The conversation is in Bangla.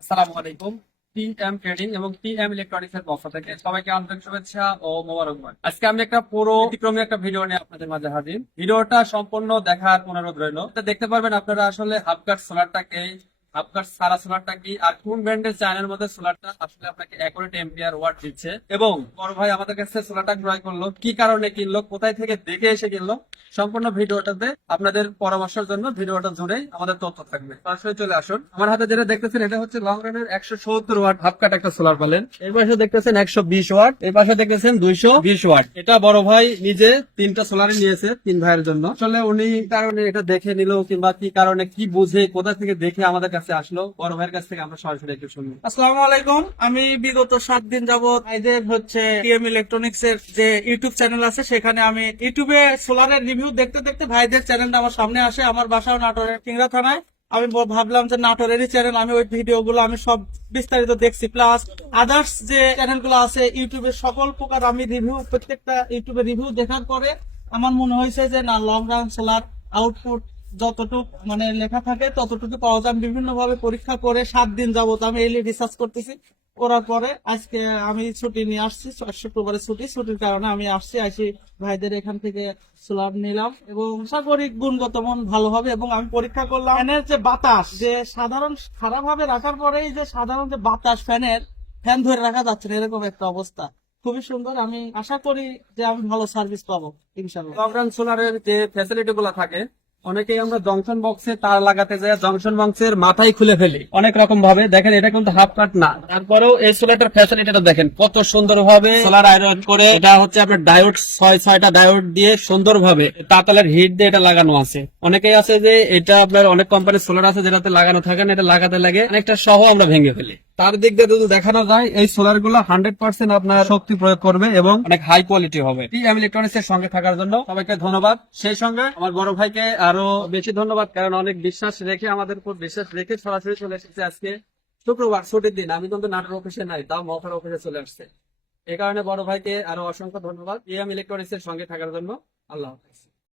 আসসালামু আলাইকুম। টিএম ট্রেডিং এবং টিএম ইলেকট্রনিক্স এর পক্ষ থেকে সবাইকে আন্তরিক শুভেচ্ছা ও মোবারকবাদ। আজকে আমি একটা পুরো অতিক্রমী একটা ভিডিও নিয়ে আপনাদের মাঝে হাজির। ভিডিওটা সম্পূর্ণ দেখার অনুরোধ রইল। দেখতে পারবেন আপনারা আসলে হাফকাট সোলারটাকে কাট সারা সোলারটা কি? আর কোন ব্র্যান্ডের চায়নার মধ্যে সোলারটা আসলে আপনাকে অ্যাকুরেট এম্পিয়ার ওয়াট দিচ্ছে? এবং বড় ভাই আমাদের কাছে সোলারটা ক্রয় করল, কি কারণে কিনলো, কোথায় থেকে দেখে এসে কিনলো, সম্পূর্ণ ভিডিওটাতে আপনাদের পরামর্শের জন্য ভিডিওটা জুড়েই আমাদের তথ্য থাকবে। সরাসরি চলে আসুন। আমার হাতে যেটা দেখতেছেন, এটা হচ্ছে লং রানের একশো সত্তর ওয়াট হাফ কাট একটা সোলার প্যানেল এই পাশে দেখতেছেন একশো বিশ ওয়াট এই পাশে দেখতেছেন দুইশো বিশ ওয়াট এটা বড় ভাই নিজে তিনটা সোলারে নিয়েছে তিন ভাইয়ের জন্য। আসলে উনি কারণে এটা দেখে নিল কিংবা কি কারণে, কি বুঝে, কোথা থেকে দেখে আমাদের কাছে আসলো। বড় ভাইয়ের কাছ থেকে আমরা সরাসরি একটু আসসালামু আলাইকুম, আমি বিগত সাত দিন হচ্ছে টিএম ইলেকট্রনিক্স এর যে ইউটিউব চ্যানেল আছে, সেখানে আমি ইউটিউবে সোলারের রিভিউ দেখতে দেখতে ভাইদের চ্যানেলটা আমার সামনে আসে, আমার বাসাও নাটোরের কিংরা থানায়। আমি ভাবলাম যে নাটোরেরই চ্যানেল আমি ওই ভিডিও গুলো আমি সব বিস্তারিত দেখছি। প্লাস আদার্স যে চ্যানেলগুলো আছে, ইউটিউবে সকল প্রকার আমি রিভিউ প্রত্যেকটা ইউটিউবে রিভিউ দেখার পরে আমার মনে হয়েছে যে না লং রান সোলার আউটপুট যতটুকু মানে লেখা থাকে, ততটুকু পাওয়া যায়। বিভিন্ন ভাবে পরীক্ষা করে সাত দিন যাবত আমি এই রিসার্চ করতেছি। করার পরে আজকে আমি ছুটি নিয়ে আসছি শুক্রবারে ছুটি। ছুটির কারণে আমি আসছি আসি ভাইদের এখান থেকে সোলার নিলাম এবং আশা করি গুণগত মান ভালো হবে এবং আমি পরীক্ষা করলাম ফ্যানের যে বাতাস, যে সাধারণ খারাপ ভাবে রাখার পরেই যে সাধারণ যে বাতাস ফ্যানের, ফ্যান ধরে রাখা যাচ্ছে না, এরকম একটা অবস্থা। খুবই সুন্দর। আমি আশা করি যে আমি ভালো সার্ভিস পাবো ইনশাল্লাহ সোলারের যে ফ্যাসিলিটি গুলো থাকে অনেকেই আমরা জংশন বক্সে তার লাগাতে যাই জংশন বক্সের মাথায় খুলে ফেলি। অনেক রকম ভাবে। দেখেন, এটা কিন্তু হাফ কাট না। তারপরেও এই সোলারটার ফ্যাসিলিটিটা দেখেন, কত সুন্দর ভাবে সোলার আয়রন করে এটা হচ্ছে আপনার ডায়োড ছয়, ছয়টা ডায়োড দিয়ে সুন্দর ভাবে তাতালের হিট দিয়ে এটা লাগানো আছে। অনেকেই আছে যে এটা আপনার অনেক কোম্পানির সোলার আছে যেটাতে লাগানো থাকে না, এটা লাগাতে লাগে। অনেকটা সহ আমরা ভেঙে ফেলি। তার দিক দিয়ে যদি দেখানো যায় এই সোলারগুলো হান্ড্রেড পার্সেন্ট আপনার শক্তি প্রয়োগ করবে এবং অনেক হাই কোয়ালিটি হবে। টিএম ইলেকট্রনিক্স এর সঙ্গে থাকার জন্য সবাইকে ধন্যবাদ। সেই সঙ্গে আমার বড় ভাইকে আরও বেশি ধন্যবাদ কারণ অনেক বিশ্বাস রেখে আমাদের উপর বিশ্বাস রেখে সরাসরি চলে এসেছে আজকে শুক্রবার ছুটির দিন। আমি কিন্তু নাটোর অফিসে নাই তাও মফার অফিসে চলে আসছে। এই কারণে বড় ভাইকে আরও অসংখ্য ধন্যবাদ। টিএম ইলেকট্রনিক্স এর সঙ্গে থাকার জন্য। আল্লাহ হাফেজ।